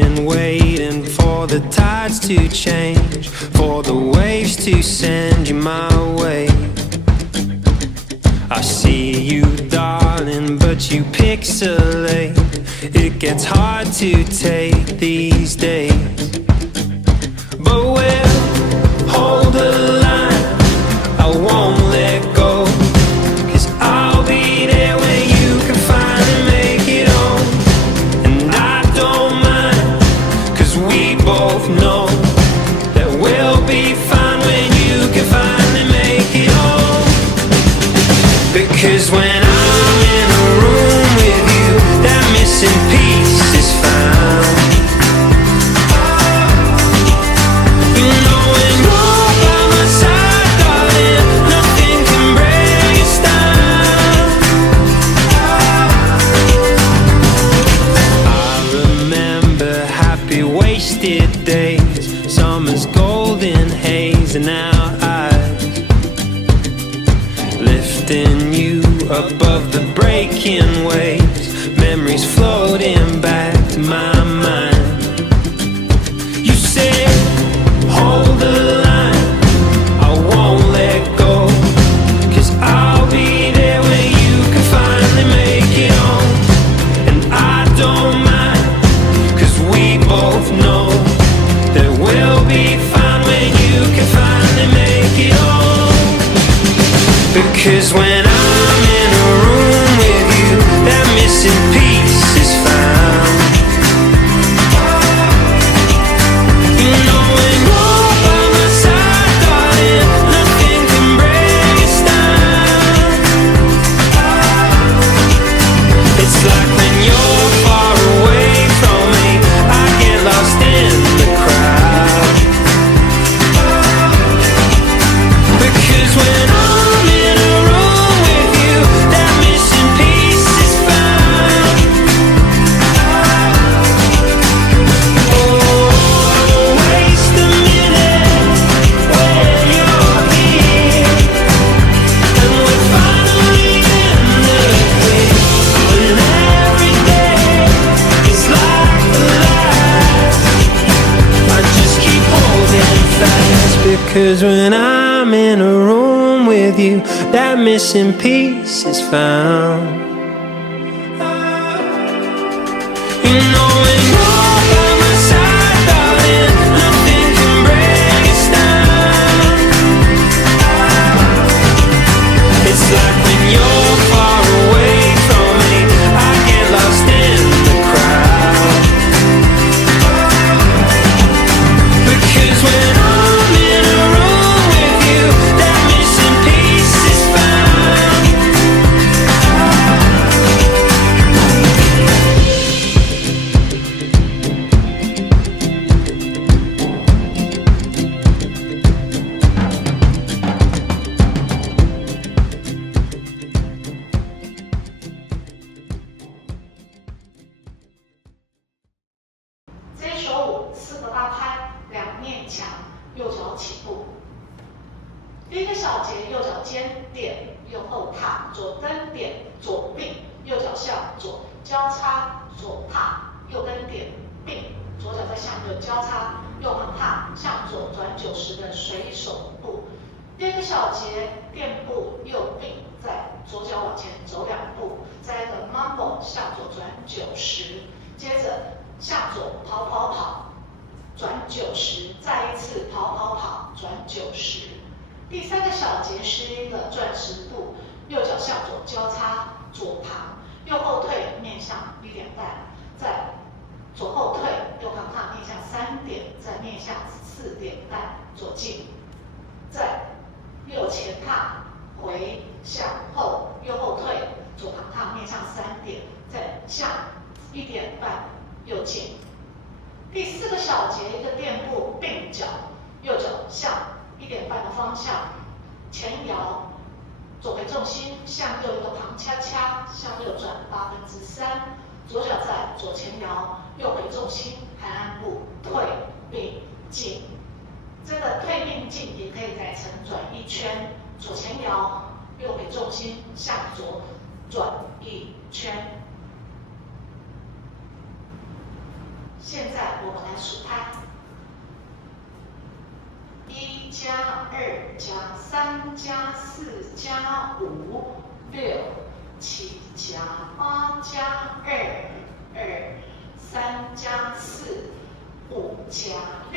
been waiting for the tides to change, for the waves to send you my way. I see you, darling, but you pixelate. It gets hard to take these days, but we'll hold the line. I won't let go, 'cause I'll be there when you can finally make it home. And I don't mind, 'cause we both know that we'll be fine when you can finally make it home. Because when I'm in a room with you, that missing piece is found. You know when you're by my side, darling, nothing can bring us down. I remember happy wasted days, summer's golden haze in our eyes, lifting you above the breaking waves, memories floating back to my mind. You said, hold the line, I won't let go, 'cause I'll be there when you can finally make it home. And I don't mind, 'cause we both know that we'll be fine when you can finally make it home. Because when I'm in a room with you, that missing piece is found. You know when you're by my side, darling, nothing can bring us down. It's like when you're far away from me, I get lost in the crowd. Because when I'm in a room with you, that missing piece is found. Oh, waste a minute when you're here, and we're finally in the clear. When every day is like the last, I just keep holding fast. Because when I'm in a room with you, that missing piece is found. You know when you're by my side, darling, nothing can bring us down. It's like when you're far away from me, I get lost in the crowd. Because when I'm in a room with you, that missing piece is found.这一首舞4个八拍，两面墙，右脚起步。第一个小节，右脚尖点，右后踏，左跟点，左并，右脚向左交叉，左踏，右跟点并，左脚再向右交叉，右横踏，向左转90的水手步。第二个小节，垫步右并，再左脚往前走2步，再一个 mambo 向左转90，接着向左跑跑跑，转90，再一次跑跑跑，转90。第三个小节是一个转10步，右脚向左交叉，左旁，右后退面向1点半，再左后退，右旁踏面向3点，再面向4点半，左进，再右前踏回向后，右后退，左旁踏面向3点，再向1点半，右进。第4个小节一个垫步并脚，右脚向1点半的方向前摇，左回重心向右一个旁恰恰，向右转3/8，左脚在左前摇，右回重心海岸步退并进。这个退并进也可以改成转1圈，左前摇，右回重心向左转1圈。现在我们来数拍，1加2加3加4加5 6 7加8加2 3加4 5加6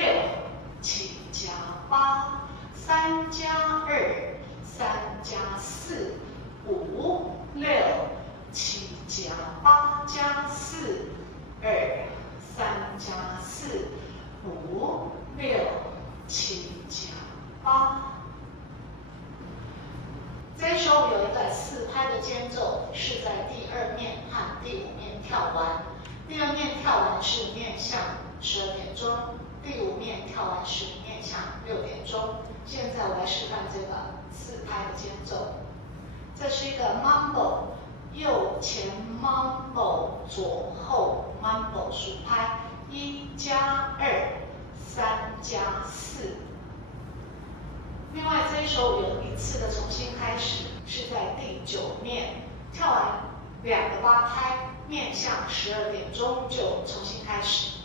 7加8 3加2 3加4 5 6 7加8加4 2 3加4 5 6 7加8。这一首有一个4拍的间奏，是在第2面和第5面跳完。第2面跳完是面向12点钟，第5面跳完是面向6点钟。现在我来示范这个4拍的间奏。这是一个 mambo， 右前 mambo， 左后 mambo 数拍，1加2 3加4。另外这一首有一次的重新开始，是在第9面，跳完2个8拍，面向12点钟就重新开始。